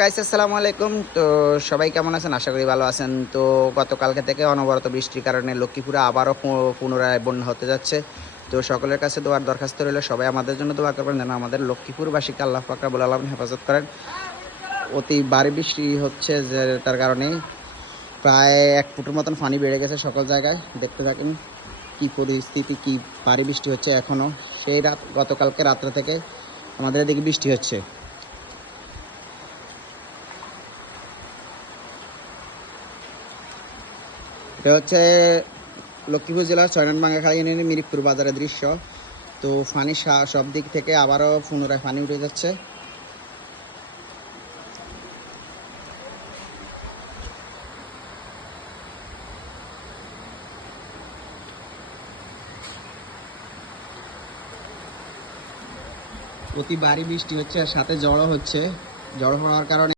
Guys আসসালামু আলাইকুম। তো সবাই কেমন আছেন? আশা করি ভালো আছেন। তো গতকালকে থেকে অনবরত বৃষ্টির কারণে লক্ষ্মীপুরে আবারও পুনরায় বন্যা হতে যাচ্ছে। তো সকলের কাছে দোয়ার দরখাস্ত রইল, সবাই আমাদের জন্য দোয়া করবেন যেন আমাদের লক্ষ্মীপুরবাসীকে আল্লাহ পাক রব্বুল আলামিন হেফাজত করেন। অতি ভারী বৃষ্টি হচ্ছে, যে তার কারণে প্রায় 1 ফুটের মতন পানি বেড়ে গেছে সকল জায়গায়। দেখতে থাকেন কি পরিস্থিতি, কি ভারী বৃষ্টি হচ্ছে এখনও। সেই গতকালকে রাত্রে থেকে আমাদের এদিকে বৃষ্টি হচ্ছে। এটা হচ্ছে লক্ষ্মীপুর জেলার 6 নং বাঙ্গাখালী ইউনিয়নের মিরিকপুর বাজারের দৃশ্য। তো পানি সব দিক থেকে আবারও পুনরায় পানি উঠে যাচ্ছে। অতি ভারী বৃষ্টি হচ্ছে আর সাথে ঝড়ও হচ্ছে। ঝড় হওয়ার কারণে